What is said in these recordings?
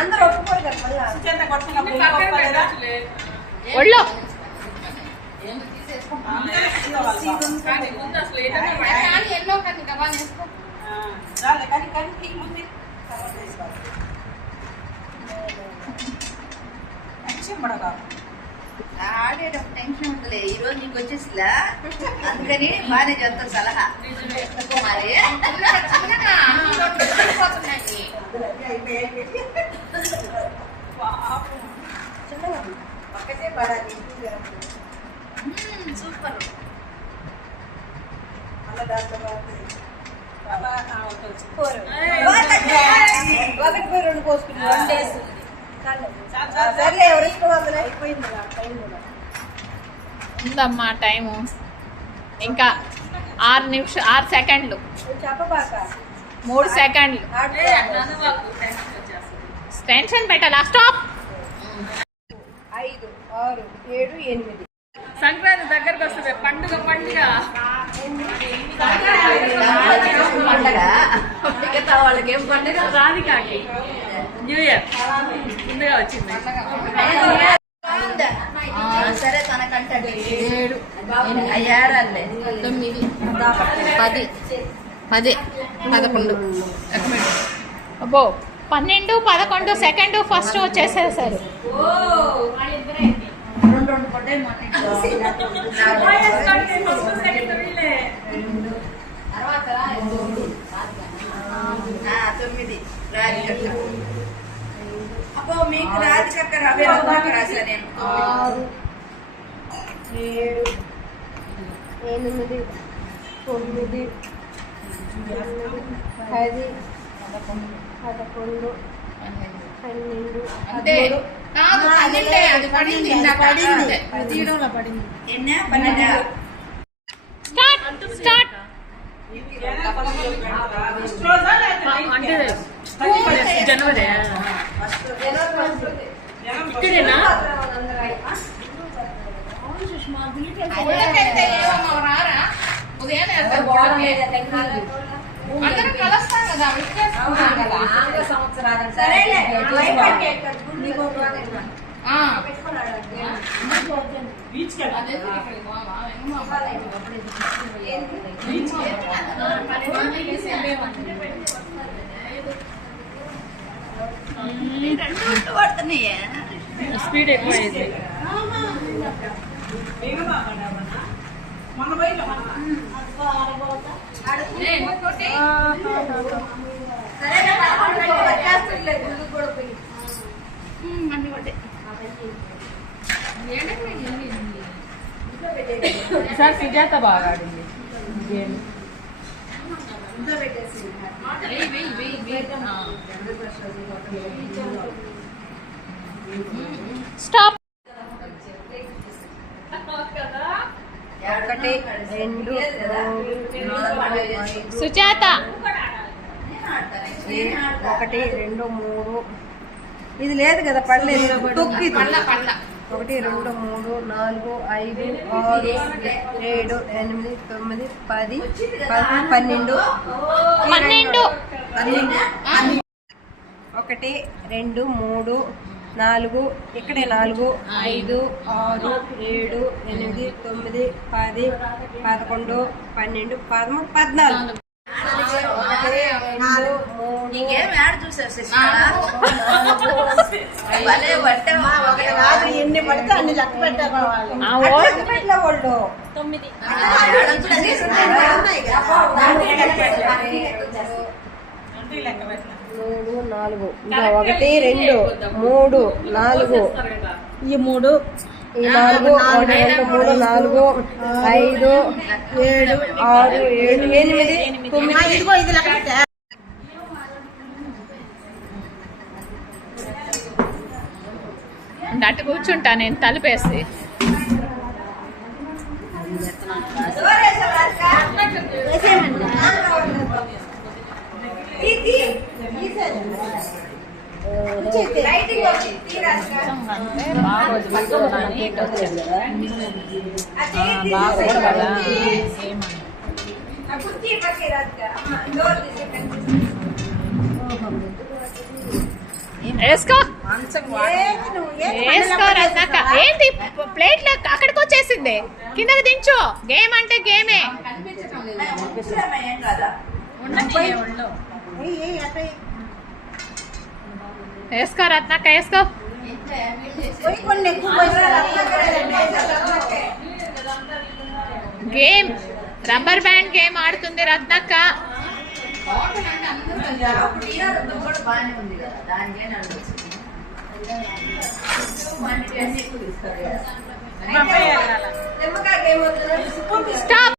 అందరూ ఒప్పుకోరు కదా ఒళ్ళో ఎన్నో కానీ గబాన్ వేసుకో కానీ ముందు ఆడేటప్పుడు టెన్షన్ ఉంటలే. ఈ రోజు నీకు వచ్చేసిలా, అందుకని బాగానే చెప్తాను సలహా. మరి సూపర్. ఒకటి పోయి రెండు పోసుకున్నాం. ఉందమ్మా టైము ఇంకా 6 సెకండ్లు, 3 సెకండ్లు. టెన్షన్ పెట్టాలా? స్టాప్. 5, 6, 7, 8. సంక్రాంతి దగ్గరకు వస్తుంది. పండుగ పండుగ వాళ్ళకి ఏం పండుగ? రాధికాకి న్యూ ఇయర్ ముందుగా వచ్చింది. సరే తనకంటే 7, 9, 10, 11. అబ్బో 12, 11 సెకండ్ ఫస్ట్ వచ్చేసేసారు. అబ్బో మీకు రాధిక రవి రాసా నేను. 6, 7, 8, 9, 10, 11, 12. అంటే అది పడింది. స్టార్ట్. అంటే జనవరి ఇక్కడేనా? ఉదయం అందరం కలుస్తాం కదా. సంవత్సరాలు స్పీడ్ ఎక్కువ అయింది. సార్ సుజాత బాగా ఆడింది గేమ్. స్టాప్. 1, 2, 3. సుజాత 1, 2, 3. ఇది లేదు కదా, పడలేదు. తొక్కి 1, 2, 3, 4, 5, 6, 7, 8, 9, 10, 11, 12. 1, 2, 3, 4. ఇక్కడే 4, 5, 6, 7, 8, 9, 10, 11, 12, 13, 14. నీకేం యాడ్ చూసారు? ఎన్ని పడితే అన్ని లెక్క పెట్టారు వాళ్ళు. 9. 3, 4. 1, 2, 3, 4. ఈ 3, 4, 1, 2, 3, 4, 5, 7, 6, 7, 8, 9. ఇదిగో ఇది లెక్క పెట్టా. అటు కూర్చుంటా నేను తలుపేసి. రైటింగ్ అంటే బాగా వదిలిపోవాలని ఇటు వచ్చింది బాగా కూడా కదా వేసుకో వేసుకో రత్నక్క ఏంటి ప్లేట్లో అక్కడికి వచ్చేసింది కిందకి దించు గేమ్ అంటే గేమే వేసుకో రత్నక్క వేసుకో గేమ్ రబ్బర్ బ్యాండ్ గేమ్ ఆడుతుంది రత్నక్క స్టాప్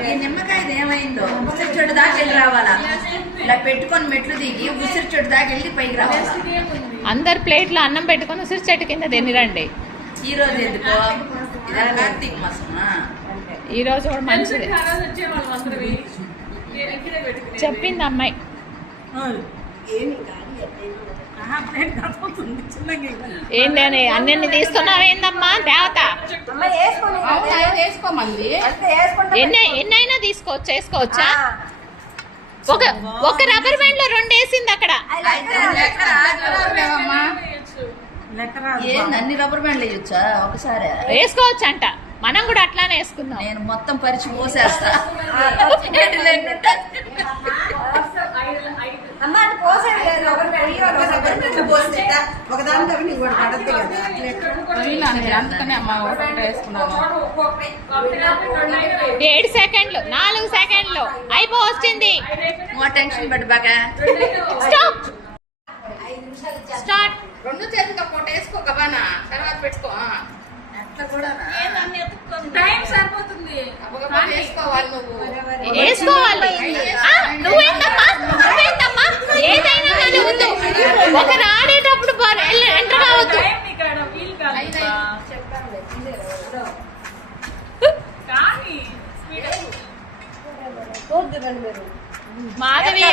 ఈ నిమ్మకాయది ఏమైందో ఉసిరి చెట్టు దాకా వెళ్ళి రావాలా ఇలా పెట్టుకొని మెట్లు దిగి ఉసిరి చెట్టు దాకా వెళ్ళి పైకి రావాలా అందరు ప్లేట్లో అన్నం పెట్టుకొని ఉసిరి చెట్టు కింద తినిరండి ఈ రోజు ఎందుకో ఇదా కార్తీక మాసమా ఈ రోజు కూడా మంచిది చెప్పింది అమ్మాయి ఏంది అని అన్ని తీస్తున్నావేందమ్మా దేవత ఎన్నైనా తీసుకోవచ్చు వేసుకోవచ్చా ఒక రబ్బర్ బ్యాండ్ లో 2 వేసింది అక్కడ ఏంది అన్ని రబ్బర్ బ్యాండ్లు వేయొచ్చా ఒకసారి వేసుకోవచ్చు అంట మనం కూడా అట్లానే వేసుకుందాం నేను మొత్తం పరిచి పోసేస్తా అందుకనే అమ్మ 7 సెకండ్లు 4 సెకండ్లు అయిపోవచ్చింది టెన్షన్ పెట్టబాక స్టాప్ స్టార్ట్ 2 చేతులతో పూట వేసుకో కబానా తర్వాత పెట్టుకో అట్లా కూడా టైం సరిపోతుంది వేసుకోవాలి నువ్వు వేసుకోవాలి నువ్వేంటమ్మా ఏదైనా కానీ వద్దు ఒకరు ఆడేటప్పుడు ఎంటర్ కావద్దు మాధవి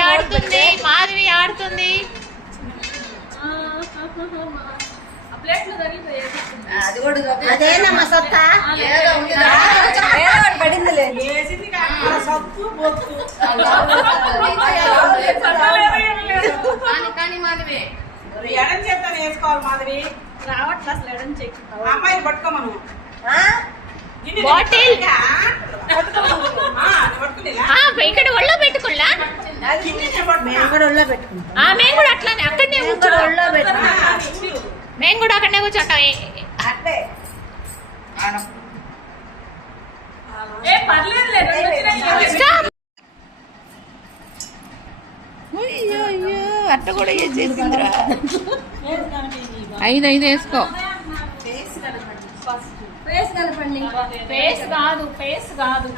ఆడుతుంది అది కూడా అదేనమ్మా సొత్త పడింది లేదు కానీ మాధవి ఎడం చేస్తాను వేసుకోవాలి మాధవి రావట్లే అసలు ఎడం చెక్ అమ్మాయిని పట్టుకోమను బాటిల్ ఇక్కడ ఒళ్ళో పెట్టుకున్నా మేము కూడా ఒళ్ళో పెట్టుకుంటాం మేము కూడా అట్లానే అక్కడనే కూర్చోండి ఒళ్ళో పెట్టుకుంటాం మేము కూడా అక్కడనే కూర్చుంటాం అట్లే స్టాప్ అట్ట కూడా ఏం చేసిందిరా 5 వేసుకో ఫేస్ కాదు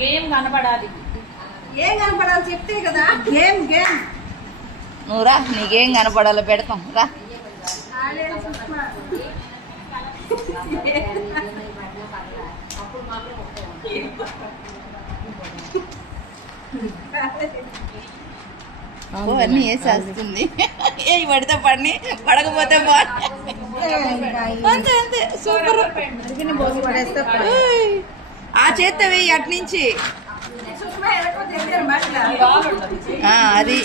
గేమ్ కనపడాలి ఏం కనపడాలి చెప్తే కదా గేమ్ నువ్వు రా నీకేం కనపడాలో పెడతాం రా అన్నీ వేసేస్తుంది ఏ పడితే పడిని పడకపోతే అంతే అంతే సూపర్ ఆ చేత్త వేయి అట్నుంచి అది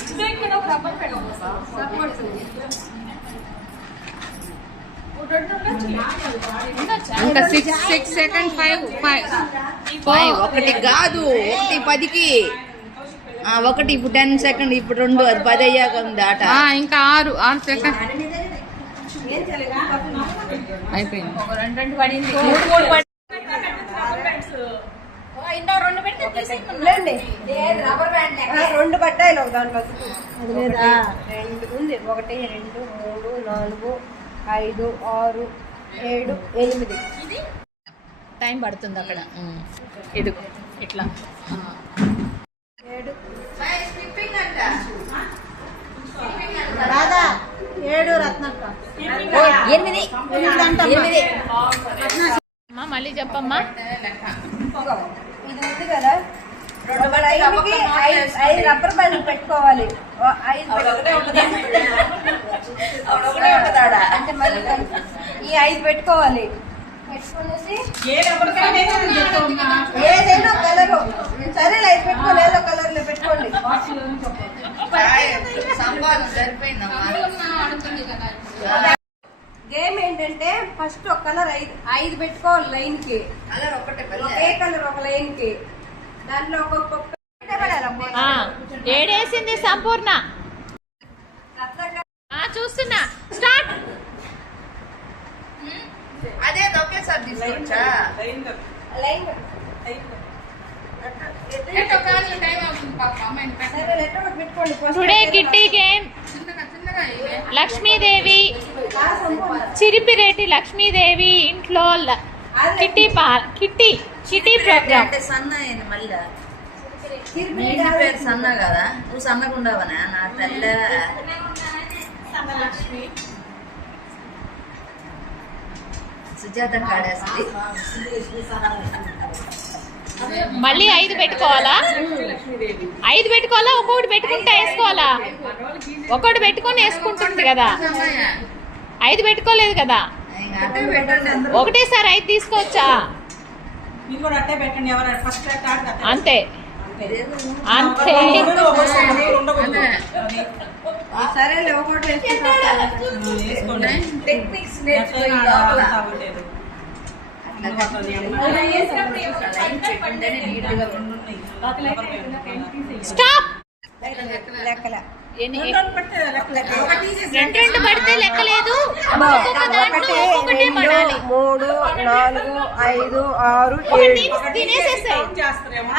ఇంకా 6 సెకండ్ 5 ఒకటి కాదు 1 10కి ఒకటి ఇప్పుడు 10 సెకండ్ ఇప్పుడు 2 అది 10 అయ్యాక ఉంది ఆట ఇంకా 6 సెకండ్ అయిపోయింది ఒక 2 పడింది 3 పడింది ఇందో 2 పెట్టి రబ్బర్ బ్యాండ్ 2 పట్టాయిలు ఒక దాంట్లో అది లేదా 2 ఉంది 1 2 3 4 5 6 7 8 టైం పడుతుంది అక్కడ ఇది ఇట్లా 7 రాదా 7 రత్నక్క 8 మళ్ళీ చెప్పమ్మా ఇది ఉంది కదా ఒక లైన్కి ఐదు రబ్బర్ బ్యాండ్ పెట్టుకోవాలి. ఐదు అంటే మళ్ళీ ఈ 5 పెట్టుకోవాలి. పెట్టుకునేసి ఏదైనా కలరు సరేలే 5 పెట్టుకోండి. ఏదో కలర్లో పెట్టుకోండి. సంపాదన సరిపోయిందమ్మా. గేమ్ ఏంటంటే ఫస్ట్ ఒక కలర్ 5 పెట్టుకోవాలి లైన్ కి. కలర్ ఒకటే ఒకే కలర్ ఒక లైన్ కి. దాంట్లో ఒక్కొక్క ఏడేసింది సంపూర్ణ. చూస్తున్నా. స్టార్ట్. అదే ఒకేసారి తీసుకోవచ్చా? లైన్ పెట్టుకోండి. Today kitty game. Lakshmidevi Chiripireddy Lakshmidevi ఇంట్లో కిట్టి ప్రోగ్రామ్. అంటే సన్న అయింది మళ్ళా. మీ ఇంటి పేరు సన్న కదా, నువ్వు సన్నగా ఉండవనా నా తెల్ల సుజాత కాడేస్తుంది. మళ్ళీ 5 పెట్టుకోవాలా? 5 పెట్టుకోవాలా? ఒక్కొక్కటి పెట్టుకుంటే వేసుకోవాలా? ఒక్కొక్కటి పెట్టుకొని వేసుకుంటుంది కదా. 5 పెట్టుకోలేదు కదా. అంటే పెట్టండి అందరూ. ఒకటేసారి 5 తీసుకోవచ్చా? మీరు కూడా అట్టే పెట్టండి. ఎవరైనా ఫస్ట్ అంతే అంతే. సరేలే ఒకటి టెక్నిక్స్ నేర్చుకుని లోపల స్టాప్. లెక్కల 2 పడితే లెక్కలేదు. ఒక్కొక్క దాంట్లో ఒక్కొక్కటే పడాలి. 3 4 5 6 తినేసేసాయి. చేస్తారేమో.